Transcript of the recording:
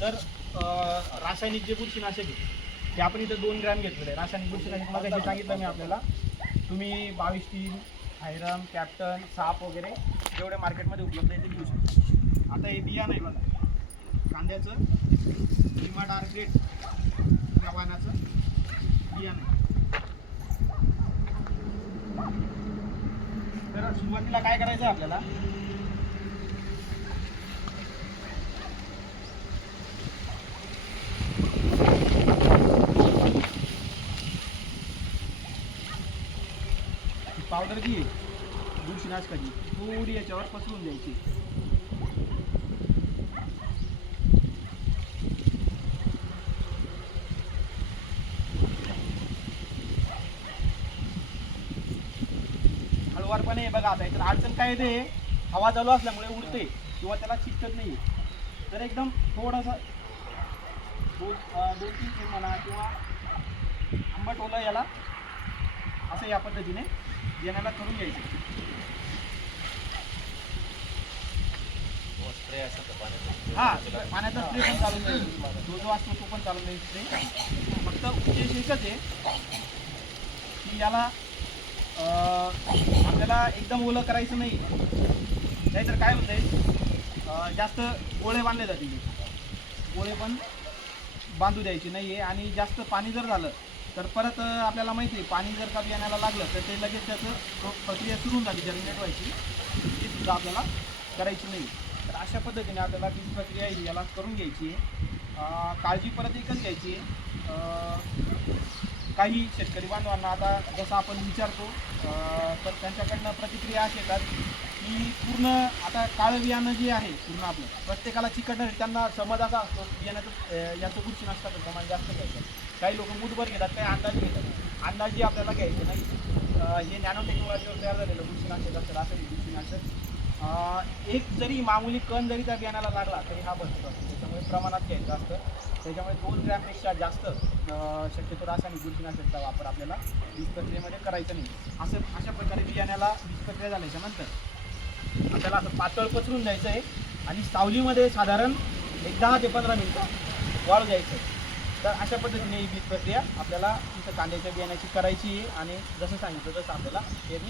तर रासायनिक जे बुरशीनाशक आहे ते आपण इथं दोन ग्रॅम घेतलेलं आहे. रासायनिक बुरशीनाशक मग सांगितलं मी आपल्याला. तुम्ही बावीस तीन हायरम कॅप्टन साप वगैरे जेवढे मार्केटमध्ये उपलब्ध आहे ते घेऊ शकता. आता हे बिया नाही बघा. कांद्याचं किंवा डार्क या वाहनाचं बिया नाही तर सुरुवातीला काय करायचं आपल्याला? पावडर जी बुरशी बुरशीनाशकाची पूरी याच्यावर पसरून द्यायची. हळुवारपणे बघा आता. इतर अडचण काय येते हवा चालू असल्यामुळे उडते किंवा त्याला चिकटत नाही. तर एकदम थोडासा दोन दोन तीन म्हणा किंवा आंबट ओला याला असं या पद्धतीने येण्याला करून घ्यायचं हा पाण्याचा स्प्रे पण चालून जाईल जो जो असतो तो पण चालून जाईल स्प्रे फक्त उद्देश एकच आहे की याला आपल्याला एकदम ओलं करायचं नाही. नाहीतर काय होतंय आहे जास्त गोळे बांधले जातील. गोळे पण बांधू द्यायचे नाही आहे आणि जास्त पाणी जर झालं तर परत आपल्याला माहिती आहे पाणी जर का बियाण्याला लागलं तर ते लगेच त्याचं प्रक्रिया सुरू झाली जाते जर्मिनेट व्हायची. ती सुद्धा आपल्याला करायची नाही. तर अशा पद्धतीने आपल्याला ती प्रक्रिया ही याला करून घ्यायची आहे. काळजी परत एकच घ्यायची आहे. काही शेतकरी बांधवांना आता जसं आपण विचारतो तर त्यांच्याकडनं प्रतिक्रिया अशी येतात की पूर्ण आता काळं बियाणं जे आहे पूर्ण आपलं प्रत्येकाला चिकटणार त्यांना समज असा असतो बियाण्याचं याचं गुच्छी नसतात प्रमाण जास्त घ्यायचं. काही लोक मुठभर घेतात काही अंदाज घेतात. अंदाजे आपल्याला घ्यायचे नाही. हे नॅनो टेक्नॉलॉजीवर तयार झालेलं बुरशीनाशक असेल रासायनिक बुरशीनाशक. एक जरी मामूली कण जरी त्या बियाण्याला लागला तरी हा बसतो असतो त्याच्यामुळे प्रमाणात घ्यायचं असतं. त्याच्यामुळे दोन ग्रॅमपेक्षा जास्त शक्यतो रासायनिक बुरशीनाशकचा वापर आपल्याला बीज प्रक्रियेमध्ये करायचा नाही. असं अशा प्रकारे बियाण्याला बीज प्रक्रिया झाल्याच्यानंतर आपल्याला असं पातळ पसरून जायचं आहे. आणि सावलीमध्ये साधारण एक दहा ते पंधरा मिनटं वाळू द्यायचं आहे. तर अशा पद्धतीने ही बीज प्रक्रिया आपल्याला इथं कांद्याच्या बियाण्याची करायची आहे आणि जसं सांगितलं तसं आपल्याला पेरणी